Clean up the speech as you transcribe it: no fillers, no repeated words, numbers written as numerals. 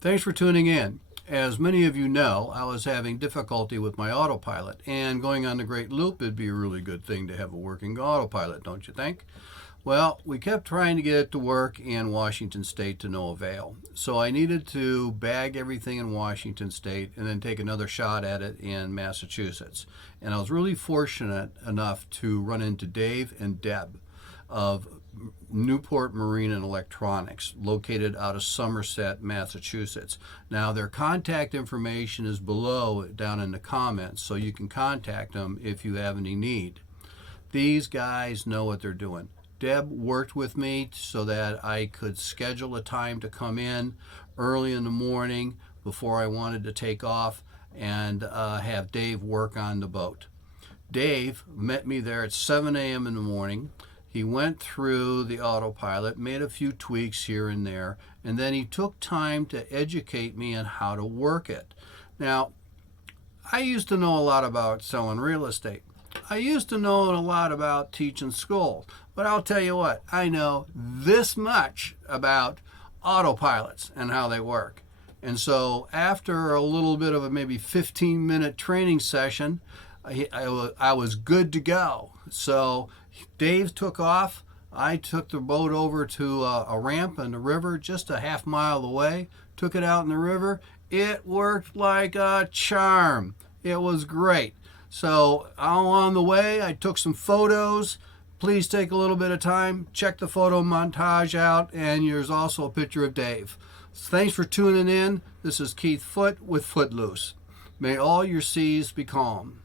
Thanks for tuning in. As many of you know, I was having difficulty with my autopilot, and going on the Great Loop would be a really good thing to have a working autopilot, don't you think? Well, we kept trying to get it to work in Washington State to no avail. So I needed to bag everything in Washington State and then take another shot at it in Massachusetts. And I was really fortunate enough to run into Dave and Deb of Newport Marine Electronics, located out of Somerset, Massachusetts. Now, their contact information is below down in the comments, so you can contact them if you have any need. These guys know what they're doing. Deb worked with me so that I could schedule a time to come in early in the morning before I wanted to take off and have Dave work on the boat. Dave met me there at 7 a.m. in the morning. He went through the autopilot, made a few tweaks here and there, and then he took time to educate me on how to work it. Now, I used to know a lot about selling real estate. I used to know a lot about teaching school, but I'll tell you what, I know this much about autopilots and how they work. And so after a little bit of a maybe 15-minute training session, I was good to go. So Dave took off. I took the boat over to a ramp in the river just a half mile away, took it out in the river. It worked like a charm. It was great. So on the way, I took some photos. Please take a little bit of time, check the photo montage out, and there's also a picture of Dave. Thanks for tuning in. This is Keith Foote with Footloose. May all your seas be calm.